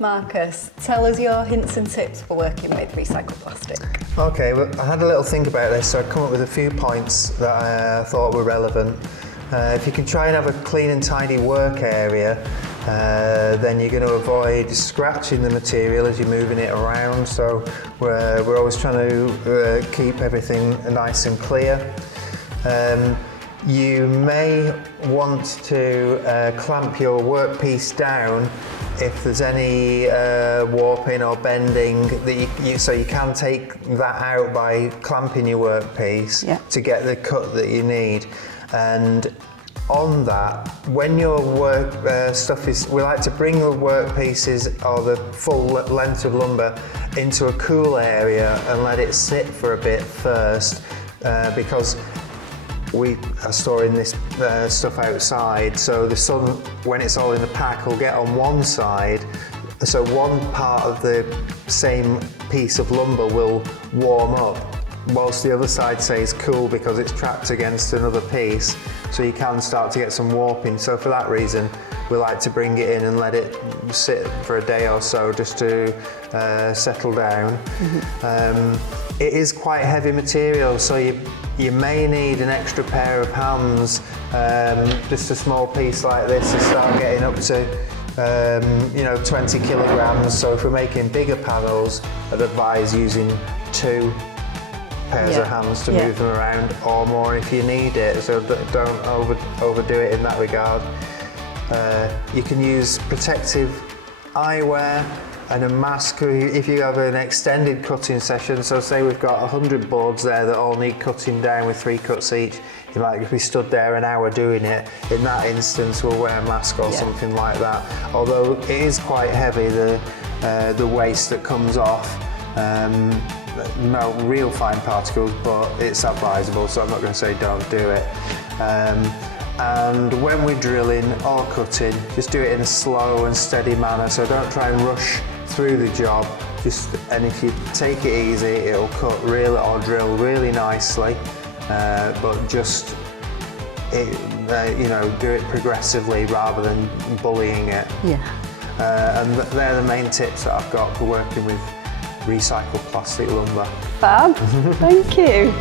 Marcus, tell us your hints and tips for working with recycled plastic. Okay, well, I had a little think about this, so I come up with a few points that I thought were relevant. If you can try and have a clean and tidy work area, then you're going to avoid scratching the material as you're moving it around. So we're always trying to keep everything nice and clear. You may want to clamp your workpiece down if there's any warping or bending, that so you can take that out by clamping your workpiece to get the cut that you need. And on that, when your work stuff is, we like to bring the workpieces or the full length of lumber into a cool area and let it sit for a bit first, because we are storing this stuff outside, so the sun, when it's all in the pack, will get on one side, so one part of the same piece of lumber will warm up, whilst the other side stays cool because it's trapped against another piece, so you can start to get some warping. So for that reason, we like to bring it in and let it sit for a day or so just to settle down. It is quite heavy material, so you may need an extra pair of hands, just a small piece like this to start getting up to 20 kilograms. So if we're making bigger panels, I'd advise using 2 pairs of hands to move them around, or more if you need it, so don't overdo it in that regard. You can use protective eyewear and a mask if you have an extended cutting session. So say we've got 100 boards there that all need cutting down with 3 cuts each. You might be stood there an hour doing it. In that instance, we'll wear a mask or something like that. Although it is quite heavy, the waste that comes off. No real fine particles, but it's advisable, so I'm not going to say don't do it. And when we're drilling or cutting, just do it in a slow and steady manner, so don't try and rush through the job. And if you take it easy, it'll cut really or drill really nicely, but just do it progressively rather than bullying it. And they're the main tips that I've got for working with recycled plastic lumber. Fab, thank you.